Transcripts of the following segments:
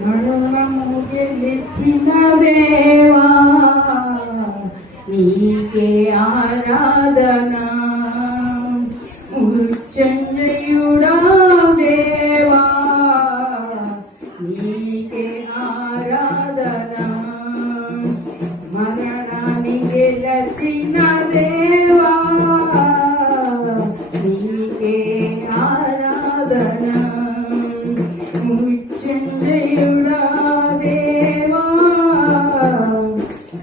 మరణము గెలిచిన దేవా నీకే ఆరాధన. మృత్యుంజయుడా దేవా నీకే ఆరాధన. మరణాన్ని గెలిచిన దేవా నీకే ఆరాధన. మృత్యుంజయుడా దేవా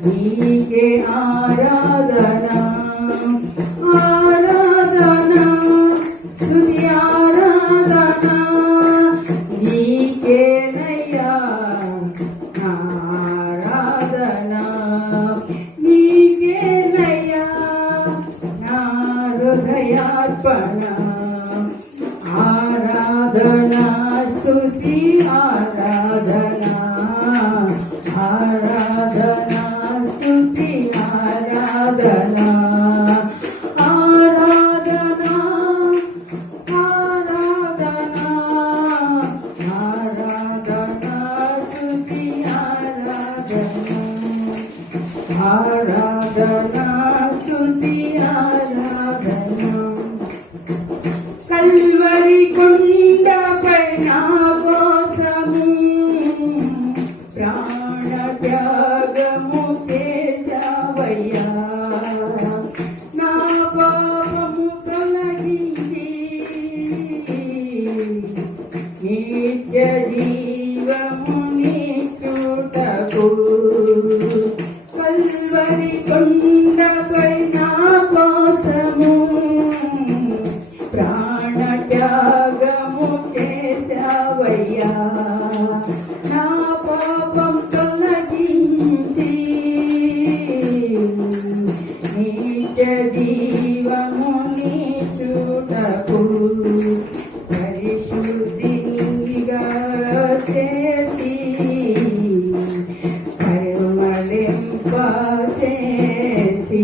నీకే ఆరాధన. ఆరాధన స్తుతి ఆరాధన నీకేనయ్యా. ఆరాధన నీకేనయ్యా. నా హృదయార్పణ ఆరాధన స్తుతి ఆరాధన. ఆరాధన స్తుతి ఆరాధన. ఆరాధన ఆరాధన ఆరాధన స్తుతి ఆరాధన. ఆరాధన స్తుతి ఆరాధన. కల్వరి కొండపై నా కోసము ప్రాణ త్యాగము చేశావయ్యా. నా పాపము తొలగించి నిత్య జీవము నీచుటకు కల్వరి కొండపై నా కోసము ప్రాణ త్యాగము చేశావయ్యా. నా పాపం తొలగించి నిత్య జీవము నీచుటకు పరిశుద్ధిగా చేసి పరిమళింపచేసి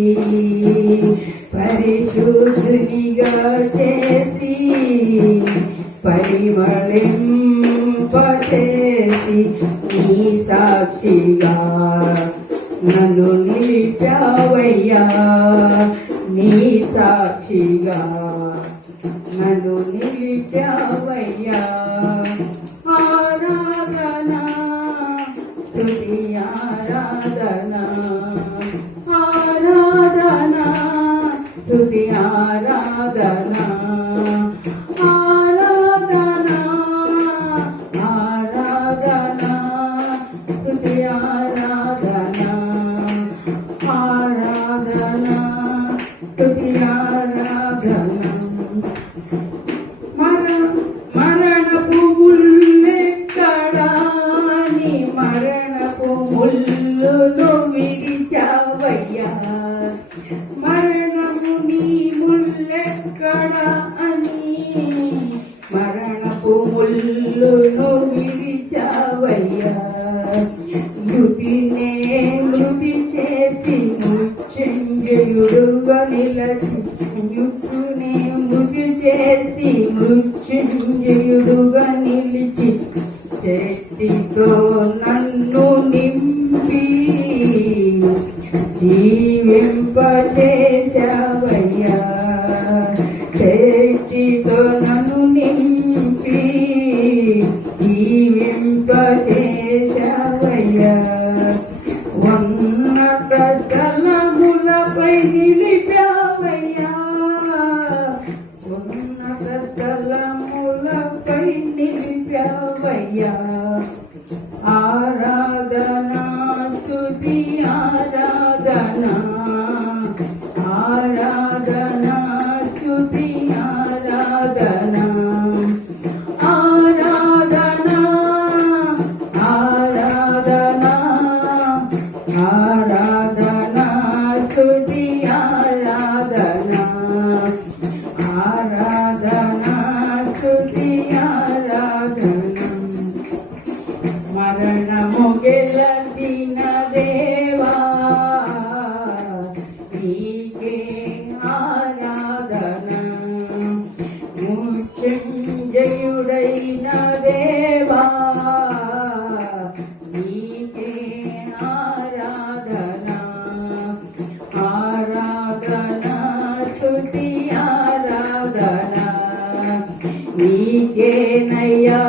పరిశుద్ధిగా చేసి పరిమళింపచేసి నీ సాక్షిగా నన్ను నిలిచావయ్యా. నీ సాక్షిగా నన్ను నిలిచావయ్యా. ఆరాధన స్తుతి ఆరాధన. ఆరాధన స్తుతి ఆరాధన. ఆరాధన ఆరాధన స్తుతి ఆరాధన. ఆరాధన స్తుతి ఆరాధన. మరణపు ముల్లెక్కడా నీ మరణపు ముల్లును విరిచావయ్యా. మరణము నీ ముల్లెక్కడా అని మరణపు ముల్లును విరిచావయ్యా. మృతినే మృతి చేసి మృత్యుంజయుడుగా నిలచి మృత్యునే మృతి చేసి మృత్యుంజయుడుగా నిలిచి శక్తితో నన్ను నింపి జీవింపచేశావయ్యా. శక్తితో నన్ను నింపి జీవింపచేశావయ్యా. ఉన్నత స్థలములపై నిలిపావయ్యా. ఉన్నత స్థలములపై నిలిపావయ్యా. ఆరాధన స్తుతి ఆరాధన. ఆరాధన స్తుతి ఆరాధన. ఆరాధన ఆరాధన ఆరాధన స్తుతి ఆరాధన. ఆరాధన స్తుతి ఆరాధన. మరణము గెలచిన దేవా నీకే ఆరాధన. మృత్యుంజయుడా ధన్యుడైన దేవా నీకే ఆరాధన ఆరాధన స్తుతి ఆరాధన నీకే నయ్యా